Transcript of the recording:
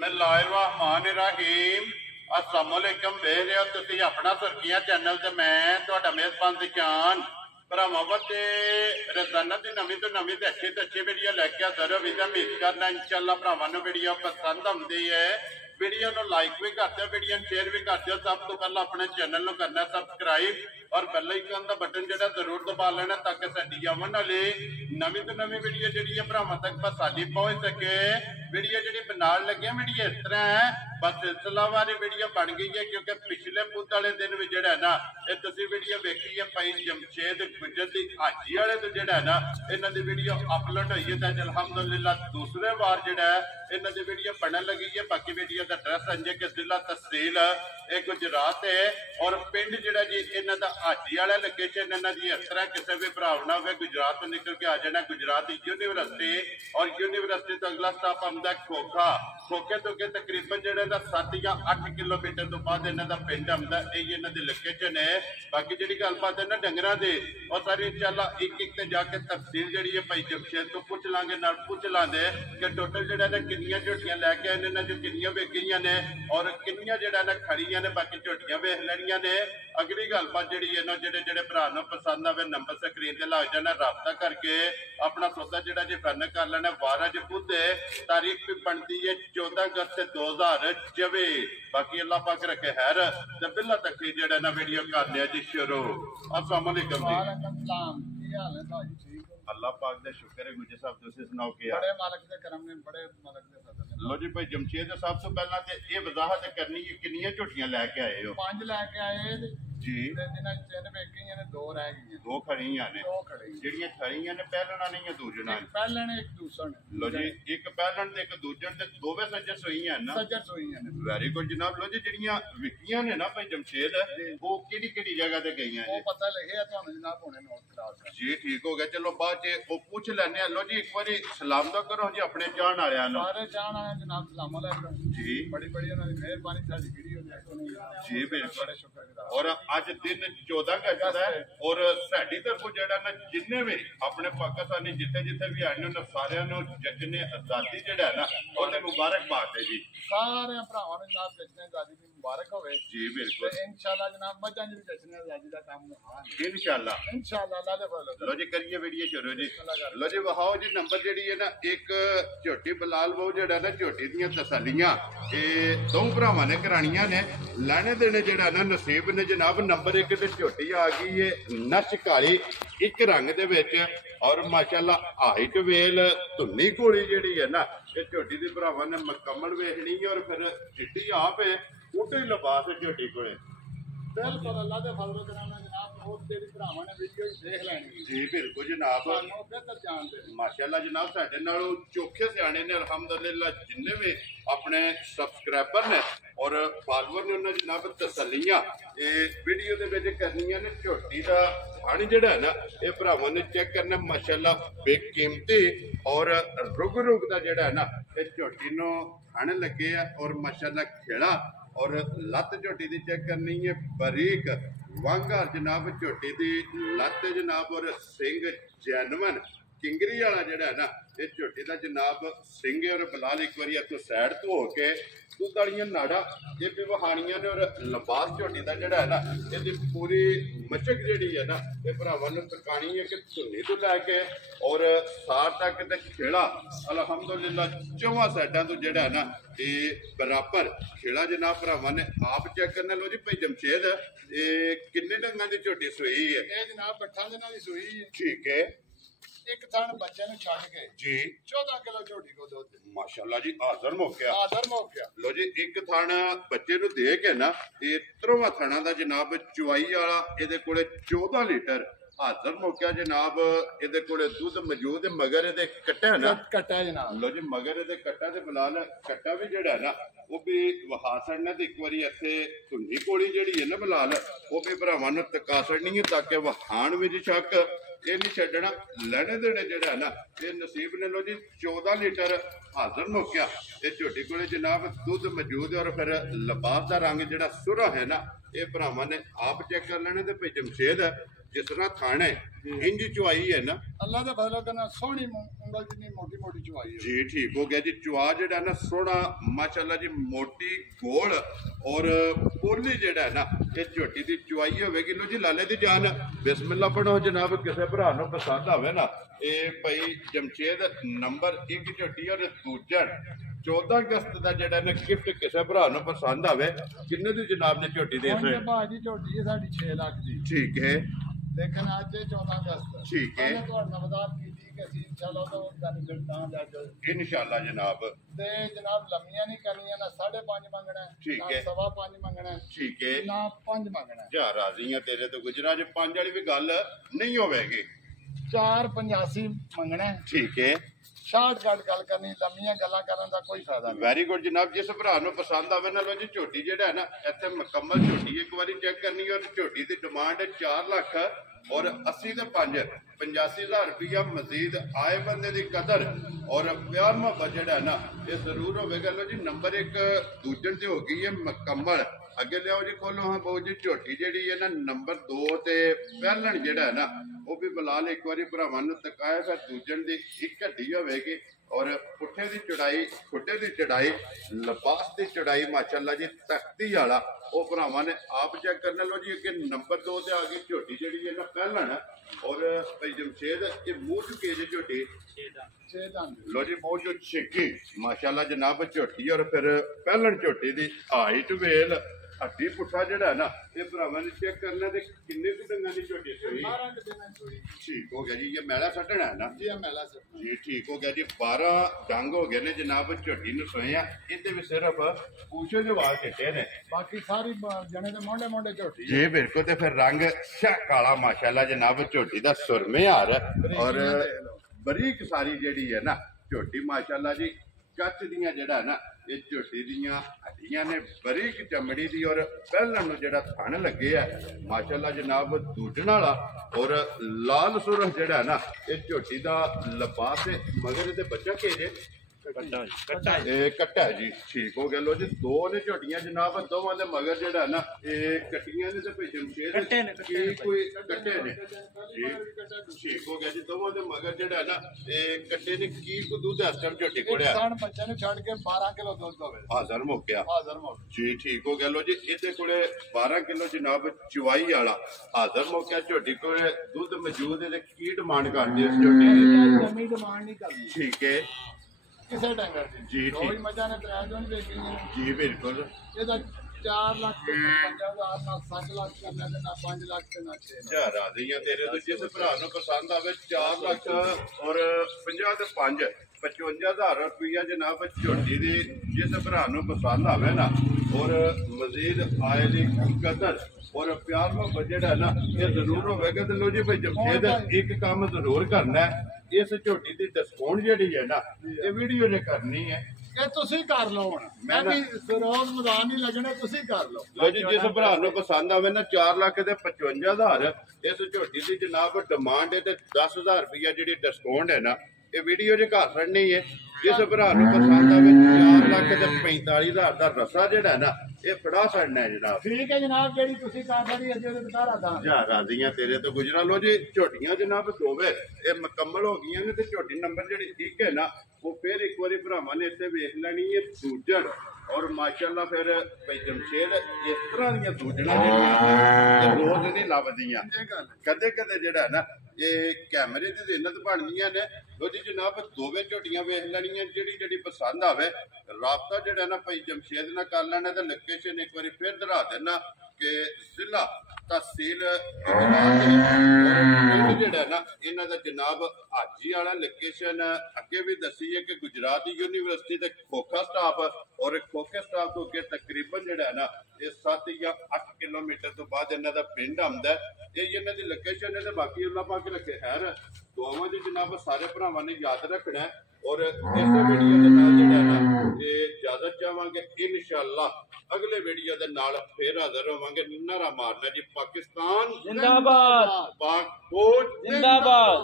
बिस्मिल्लाहिर्रहमानिर्रहीम अस्सलामुअलैकुम देख रहे हो तुसीं अपना सुर्खियां चैनल ते मैं तुहाडा मेज़बान दिशान भरावां ते रोजाना की नवीं तो नवीं ते अच्छी वीडियो लैके आते रहो। वीडियो उम्मीद करना इंशाअल्लाह भरावां नूं वीडियो पसंद आउंदी है। वीडियो नूं लाइक भी कर दो, वीडियो शेयर भी कर दो। सब तो पहले अपने चैनल नूं करना सब्सक्राइब और बेल आइकन का बटन जो जरूर दबा लेना ताकि साडी आवन वाली नवीं तो नवीं वीडियो जी भरावां तक आसानी पहुंच सके। वीडियो जी बनाने लगे वीडियो इस तरह है, बस सिलसिलावारी वीडियो बन गई है क्योंकि पिछले बुध वाले दिन भी जोड़ा है ना ये तुसीं वीडियो वेखी है भाई जमशेद गुजर की हाजी वाले तो जोड़ा है ना इन्हों की वीडियो अपलोड हुई है। तो अलहमदुलिल्लाह दूसरे बार जोड़ा है इन्हों की वीडियो बनने लगी है। बाकी वीडियो का एड्रैस अंजे कि जिला तहसील एक गुजरात है और पिंड जोड़ा जी इन्हों का हाजी वाला लोकेशन इन्हों की इस तरह किसी भी भरावना हो गुजरात तो निकल के आ जाना गुजरात यूनिवर्सिटी और यूनिवर्सिटी तो अगला स्टॉप आंदा खोखा। खोखे तो के तकरीबन जो 7 या 8 किलोमीटर तो बाद इन्हों का पिंड आंदा यही इन्हों की लोकेशन है। बाकी जी गलबात है ना डंगरां दी और सारी इंशाअल्लाह एक एक ते जाके तफसील जी है भाई जमशेद तो पूछ लांगे नाल पूछ लांगे कि टोटल जो कितनियां झोटियां लैके आए इन्होंने जो कितनियां वेखियां ने और कितनियां जो खड़ियां ने बाकी झोटियां वेख लैनियां ने। अगली गलबात जी है जेडे भरा पसंद आवे नंबर स्क्रीन से लग जाना राबता करके अपना सौदा जो जी फाइनल कर लेना। वारज बुध तारीख भी बनती है 14 अगस्त 2024। बाकी अल्लाह पाक रखे हैर ते बिल्ला तक जेड़ा ना वीडियो कर लिया जी शुरू। अस्सलाम वालेकुम जी। अल्लाह पाक दे शुक्र है। गुजर साहब तुसीं सुनाओ कि बड़े मालिक दे करम ने बड़े मालिक दे फजल ने। लो जी भाई जमशेद सब तो पहला ते ये वजाहत करनी है कितनियां झोटियां लेके आए हो? 5 लेके आए जी। जिन्हां 3 वेखियां ने 2 रह गईयां, 2 खड़ियां ने। 2 खड़ी जेड़ियां खड़ियां ने पहलना नहीं है दूजना एक पहलन एक दूसरन। लो जी एक पहलन ते एक दूजन ते दोवे सज्जर सोईयां ना सज्जर सोईयां ने। वेरी गुड जनाब। लो जी जेड़ियां विकियां ने ना भाई जमशेद वो केड़ी जगह ते गईयां वो पता लिखिया तुहानू जनाब हुणे नोट करा जी। ठीक हो गया चलो बाद च वो पूछ लैने। लो जी एक बारी सलाम तो करो जी अपने चाहण वालियां नू। सारे चाहण वालियां जनाब सलाम अलैकुम जी। बड़ी बड़ी उन्हां दी मेहरबानी साडी वीडियो देखो जी बिल्कुल बड़े शुक्रगुजार। और अज दिन 14 अगस्त है और साडी तरफों जेड़ा ना जिन्ने भी अपने पाकिस्तानी जिथे जिथे भी आए ने सारियां नू जश्न आजादी जेड़ा है ना और मुबारकबाद है जी। सारे भरावां नू जनाब जश्न आजादी दी मुबारक होवे जी बिल्कुल। इंशाअल्लाह जनाब मजां जी जश्न आजादी दा काम हां इंशाअल्लाह अल्लाह दे फजल। लो जी करिए वीडियो शुरू जी। लो जी वहाओ जी नंबर जेड़ी है ना एक झोटी बलाल बहु जेड़ा ना झोटी दियां तसल्लियां ए दो भरावां ने करानियां ने लैने देने जेड़ा ना नसीब ने जनाब। नंबर 1 ते झोटी आ गई है नश काली एक रंग दे विच और माशाअल्लाह हाइट वेल धुन्नी घोड़ी जेड़ी है ना ये झोटी दी भरावां ने मुकम्मल वेखनी है और फिर चिट्टी आप है उठे लिबास है झोटी कोले बिल्कुल अल्लाह दे फजल करम जनाब। वो तेरी भरावां ने वीडियो देख लैनी जी बिल्कुल जनाब। सानू बेहतर जानदे माशाअल्लाह जनाब साडे नालों चोखे सियाणे ने अल्हम्दुलिल्लाह जिन्ने भी अपने सब्सक्राइबर ने और फॉलोअर ने उन्होंने जनाब तसल्लियां ये वीडियो दे विच करनियां ने। झोटी दा थान जेड़ा है ना ये भरावां ने चेक करना माशाअल्लाह बेकीमती और रुग रुग दा जेड़ा है ना ये झोटी नूं थान लगे है और माशाअल्लाह खेड़ा और लत्त झोटी दी चेक करनी है बारीक वांगार जनाब। झोटी दी लत्त जनाब और सिंग जैनवन किंगरी वाला जेड़ा है ना ये झोटी का जनाब सिंह और बलाल एक बार इतों सैड धो के दुध वालियां नाड़ा ये भी वहानियां ने और लिबास झोटी का जोड़ा है ना ये पूरी मचक जी है ना ये भरावां नूं तकानी है कि धुनी तो लैके और सार तक तो खेड़ा अलहमदुलिल्लाह चौवां साइडों तो जोड़ा है ना ये बराबर खेड़ा जनाब भरावां ने आप चेक करना। लो जी भाई जमशेद ये किन्ने डंगां दी झोटी सूई है? ये जनाब 8 दिनां दी सूई है। ठीक है एक थान बच्चे ने छड़ के जी 14 किलो झोटी को दूध माशाअल्लाह जी हाजर मौका हाजर मौका। लो जी एक थान बच्चे नु दे के ना ये 13वां थाना दा जनाब चुवाई वाला इहदे कोले 14 लीटर हाजर मौका जनाब। इहदे कोले दूध मौजूद है मगर इहदे कट्टा है ना कट्टा जनाब। लो जी मगर इहदे कट्टा ते बिलाल कट्टा भी जेड़ा है ना वो भी वहा छड़ना ते एक बारी इत्थे धुंधी कोली जेड़ी है ना बिलाल वो भी भरावां नूं तका छड़नी है ताकि वहाण विच शक ये नहीं छड्डना। लैने देने जेड़ा है ना ये नसीब ने। लो जी 14 लीटर हाजर मौका ये झोटी कोले जनाब दूध मौजूद है और फिर लिबास का रंग जेड़ा सुरा है ना ये भरावां ने आप चेक कर लेने। तो भाई जमशेद जिस तरह थाना है इंज चुवाई है ना अल्लाह का फजल करना सोहनी उंगल जितनी मोटी मोटी चुवाई है जी ठीक हो गया जी चुआ जेड़ा ना सोहना माशाल्लाह जी मोटी गोल और पोली जेड़ा है ना ये झोटी दी चुवाई होगी लो जी लाले दी जान बिस्मिल्लाह पढ़ो जनाब किसी भरा नूं पसंद आवे ना ये भाई जमशेद नंबर 1 झोटी और दूजा 14 अगस्त का जेड़ा ना गिफ्ट किसी भरा नूं पसंद आवे किन्ने दी जनाब ने झोटी दे से भाजी झोटी है साडी 6 लाख दी ठीक है लेकिन आज 14 अगस्त ठीक है इंशाअल्लाह जनाब ते जनाब लम्मियां नहीं करनियां ना 5.5 मंगना है ठीक है 5.5 मंगना है ठीक है ना 5 मंगना है जा राजी हां तेरे तो गुजरा जे 5 वाली भी गल नहीं होवेगी 4.85 मंगना है ठीक है शार्टकट गल करनी लम्मियां गल्लां करन दा कोई फायदा नहीं वेरी गुड जनाब जिस भरा नूं पसंद आवे ना लो जी झोटी जेड़ा है ना इत्थे मुकम्मल झोटी एक बारी चेक करनी और झोटी दी डिमांड है 4 लाख और 80 ते 5 85,000 रुपया मजीद आए बंदे की कदर और प्यार मोहब्बत जेड़ा है ना ये जरूर होगा लो जी नंबर 1 दूजन से हो गई है मुकम्मल अगे लियाओ जी खोलो हाँ बहु जी झोटी जी है ना नंबर 2 ते पहलन जेड़ा है ना वो भी बिलाल एक बार भरावां नूं तकाया फिर दूजन की एक हड्डी होगी और पुठे की चढ़ाई खुटे की चढ़ाई लिबास की चढ़ाई माशाल्लाह जी तख्ती वाला वो भरावां ने आप चेक करना लो जी अगे नंबर 2 से आ गई झोटी जी है ना पहलन और भाई जमशेद ये मुंह चुके जी झोटी लो जी मुंह जो छिकी माशाल्लाह जनाब झोटी और फिर पहलन झोटी की हाइट वेल हड्डी पुठा जड़ा है ना ये भरावां ने चेक करना ते किन्ने कु डंगा दी झोटी सोई ठीक हो गया जी ये मैला सटना है ना जी मैला सटना जी ठीक हो गया जी 12 डंग हो गए ने जनाब झोटी नु सोए आ इते भी सिर्फ पूछे जो वाल चिट्टे ने बाकी सारी जने ते मोंडे मोंडे झोटी जी बिल्कुल ते फिर रंग शा काला माशाल्लाह जनाब झोटी दा सुरमे हार और बरीक सारी जेड़ी है ना झोटी माशाल्लाह जी कच दियां जेड़ा है ना ये झोटी दियां हड्डियां ने बरीक चमड़ी दी और पहलन नूं जेड़ा थन लगे है माशाल्लाह जनाब दूजन वाला और लाल सुरख जेड़ा है ना ये झोटी दा लिबास है मगर इहदे बच्चा के जे कट्टा है जी ठीक हो गया लो जी 2 ने झोटियां जनाब दोवां दे मगर जेड़ा ना ये कट्टियां ने ते भाई जमशेद की कोई कट्टे ने ठीक हो गया जी दोवां दे मगर जेड़ा ना ये कट्टे ने की को दूध हस्टम झोटी कोड़या सान बच्चे ने छड़ के 12 किलो दूध होवे हाजिर हो गया जी ठीक हो गया लो जी इहदे कोले 12 किलो जनाब चुवाई वाला हाजिर हो गया झोटी कोले दूध मौजूद है ते की डिमांड करदी इस झोटी दी जमी डिमांड नहीं करदी ठीक है किसे डंगर दी जी ठीक मजा ने त्रै जोन बेची जी बिल्कुल ਇਹਦਾ 4 ਲੱਖ 50,000 ਨਾਲ 7 ਲੱਖ ਕਰਨਾ ਤੇ ਨਾ 5 ਲੱਖ ਤੇ ਨਾ 6 ਲੱਖ ਰਾਜ਼ੀਆਂ ਤੇਰੇ ਤੋਂ ਜਿਸ ਭਰਾ ਨੂੰ ਪਸੰਦ ਆਵੇ 4 ਲੱਖ ਔਰ 50 ਤੇ 5 55,000 रुपया जनाब झोटी दी जिस भरा नूं पसंद आवे ना और मजीद आए दी कदर और प्यार मोहब्बत जेड़ा ना ये जरूर होवेगा ते लो जी भाई जमशेद एक काम जरूर करना है इस झोटी दी डिस्काउंट जेड़ी है ना ये वीडियो ने करनी है ਇਹ ਤੁਸੀਂ ਕਰ ਲਓ ਹੁਣ ਮੈਂ ਵੀ ਸਰੋਜ਼ ਮੈਦਾਨ ਨਹੀਂ ਲੱਗਣੇ ਤੁਸੀਂ ਕਰ ਲਓ ਲੋ ਜੀ ਜਿਸ ਭਰਾ ਨੂੰ ਪਸੰਦ ਆਵੇ ਨਾ 4 ਲੱਖ ਤੇ 55,000 ਇਸ ਝੋਟੀ ਦੀ ਜਨਾਬ ਡਿਮਾਂਡ ਹੈ ਤੇ 10,000 ਰੁਪਇਆ ਜਿਹੜੀ ਡਿਸਕਾਊਂਟ ਹੈ ਨਾ ਇਹ ਵੀਡੀਓ ਜੇ ਘਰ ਫੜਨੀ ਹੈ ਜਿਸ ਭਰਾ ਨੂੰ ਪਸੰਦ ਆਵੇ 4 ਲੱਖ ਤੇ 45,000 ਦਾ ਰਸਾ ਜਿਹੜਾ ਨਾ ਇਹ ਫੜਾ ਛੱਡਣਾ ਹੈ ਜਨਾਬ ਠੀਕ ਹੈ ਜਨਾਬ ਜਿਹੜੀ ਤੁਸੀਂ ਕਾਰਦਾਰੀ ਅੱਗੇ ਉਹਦੇ ਬਤਾਰਾ ਦਾ ਜਾ ਰਾਜ਼ੀਆਂ ਤੇਰੇ ਤੋਂ ਗੁਜਰਾ ਲੋ ਜੀ ਝੋਟੀਆਂ ਜਨਾਬ ਦੋਵੇਂ ਇਹ ਮੁਕੰਮਲ ਹੋ ਗਈਆਂ ਨੇ ਤੇ ਝੋਟੀ ਨੰਬਰ ਜਿਹੜੀ ਠੀਕ ਹੈ ਨਾ वो फिर एक बार भरावां ने इत्थे वेख लैनी है दूजन और माशाअल्लाह फिर भाई जमशेद इस तरह दी दूजना रोज नहीं लभदियां कदे कदे जेड़ा ना ये कैमरे दी जिन्नत बनदियां ने लो जी जनाब दोवें झोटियां वेख लैनियां जेड़ी जेड़ी पसंद आवे राबता जेड़ा ना भाई जमशेद नाल कर लेना ते लोकेशन एक बार फिर दरा देना कि जिला तहसील जेड़ा ना इन्हां दा जनाब हाजी वाला लोकेशन अगे भी दसी है कि गुजरात यूनिवर्सिटी ते खोखा स्टाफ और खोखे स्टाफ तो अगे तकरीबन जेड़ा ना ये 7 या 8 किलोमीटर तो बाद इन्हां दा पिंड आंदा है ये इन्हां दी लोकेशन है ते बाकी अल्लाह पाक रखे खैर दुआवां दी जनाब सारे भरावां ने याद रखना है और इस वीडियो दे नाल जेड़ा ना ये इजाजत चाहांगे इंशाअल्लाह अगले वीडियो दे नाल फिर हाजिर होवांगे नारा मारना जी पाकिस्तान जिंदाबाद पाक फौज जिंदाबाद।